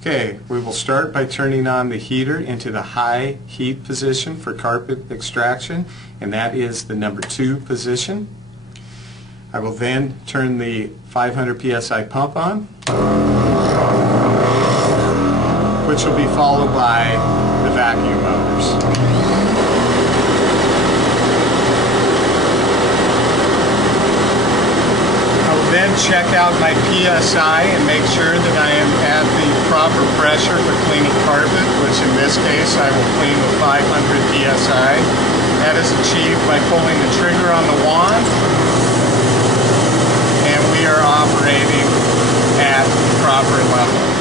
Okay, we will start by turning on the heater into the high heat position for carpet extraction, and that is the number 2 position. I will then turn the 500 psi pump on, which will be followed by the vacuum motors. Then check out my PSI and make sure that I am at the proper pressure for cleaning carpet, which in this case I will clean with 500 PSI. That is achieved by pulling the trigger on the wand, and we are operating at the proper level.